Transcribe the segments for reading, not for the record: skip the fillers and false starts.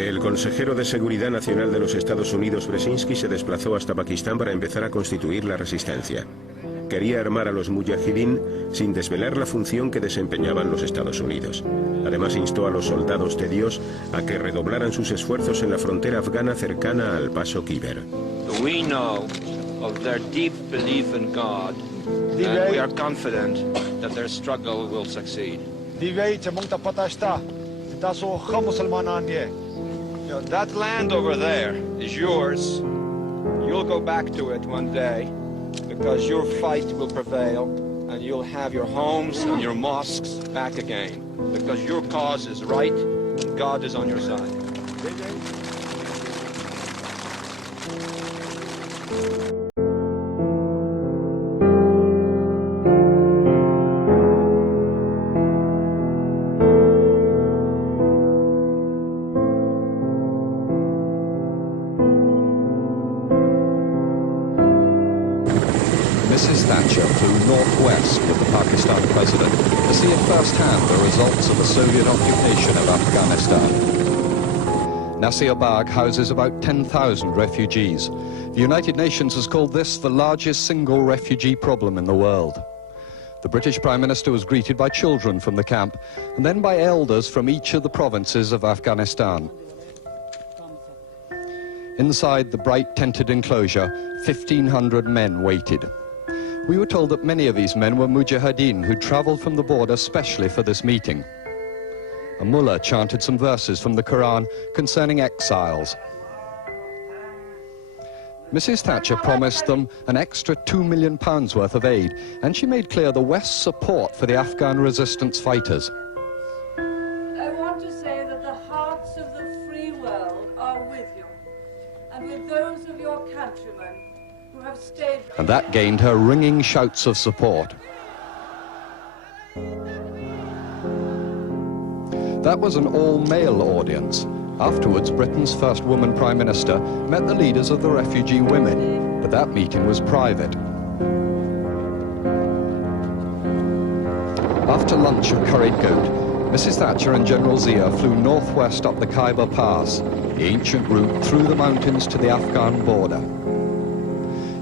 El consejero de Seguridad Nacional de los Estados Unidos, Brzezinski, se desplazó hasta Pakistán para empezar a constituir la resistencia. Quería armar a los mujahidín sin desvelar la función que desempeñaban los Estados Unidos. Además instó a los soldados de Dios a que redoblaran sus esfuerzos en la frontera afgana cercana al paso Khyber. We know of their deep belief in God, and we are confident that their struggle will succeed. That land over there is yours. You'll go back to it one day, because your fight will prevail, and you'll have your homes and your mosques back again, because your cause is right, and God is on your side. Mrs. Thatcher flew northwest with the Pakistan president to see at first hand the results of the Soviet occupation of Afghanistan. Nasir Bagh houses about 10,000 refugees. The United Nations has called this the largest single refugee problem in the world. The British Prime Minister was greeted by children from the camp and then by elders from each of the provinces of Afghanistan. Inside the bright tented enclosure, 1,500 men waited. We were told that many of these men were mujahideen who travelled from the border specially for this meeting. A mullah chanted some verses from the Quran concerning exiles. Mrs. Thatcher promised them an extra £2 million worth of aid, and she made clear the West's support for the Afghan resistance fighters. I want to say that the hearts of the free world are with you, and with those of your countrymen who have stayed. And that gained her ringing shouts of support. That was an all-male audience. Afterwards, Britain's first woman Prime Minister met the leaders of the refugee women, but that meeting was private. After lunch of curried goat, Mrs. Thatcher and General Zia flew northwest up the Khyber Pass, the ancient route through the mountains to the Afghan border.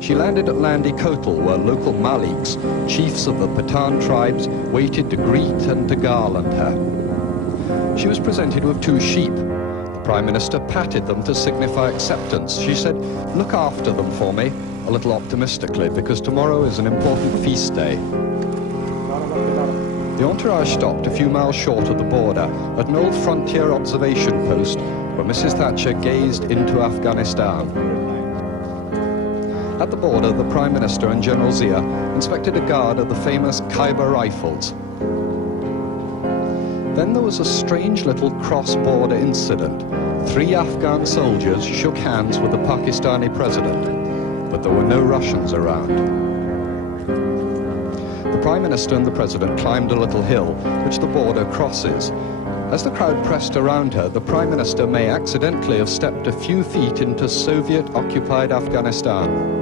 She landed at Landi Kotal, where local Maliks, chiefs of the Pathan tribes, waited to greet and to garland her. She was presented with 2 sheep. The Prime Minister patted them to signify acceptance. She said, "Look after them for me," a little optimistically, because tomorrow is an important feast day. The entourage stopped a few miles short of the border at an old frontier observation post where Mrs. Thatcher gazed into Afghanistan. At the border, the Prime Minister and General Zia inspected a guard of the famous Khyber Rifles. Then there was a strange little cross-border incident. 3 Afghan soldiers shook hands with the Pakistani president, but there were no Russians around. The Prime Minister and the President climbed a little hill, which the border crosses. As the crowd pressed around her, the Prime Minister may accidentally have stepped a few feet into Soviet-occupied Afghanistan.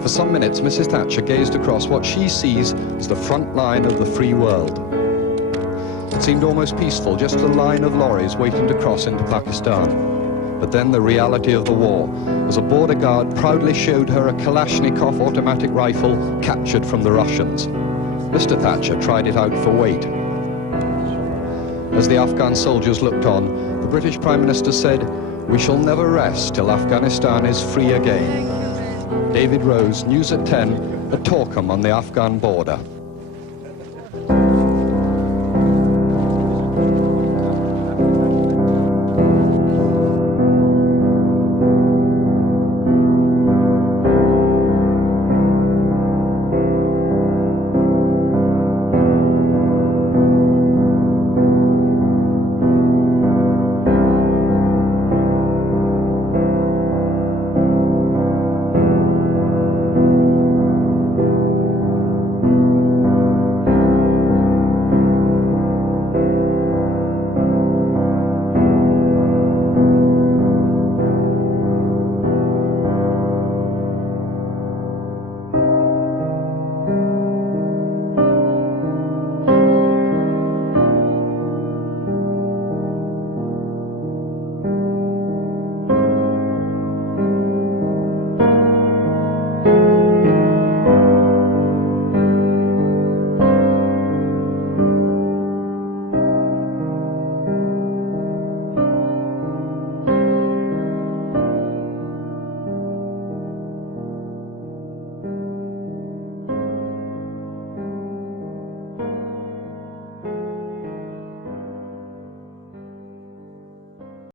For some minutes, Mrs. Thatcher gazed across what she sees as the front line of the free world. It seemed almost peaceful, just a line of lorries waiting to cross into Pakistan. But then the reality of the war, as a border guard proudly showed her a Kalashnikov automatic rifle captured from the Russians. Mr. Thatcher tried it out for weight. As the Afghan soldiers looked on, the British Prime Minister said, "We shall never rest till Afghanistan is free again." David Rose, News at 10, at Torkham on the Afghan border.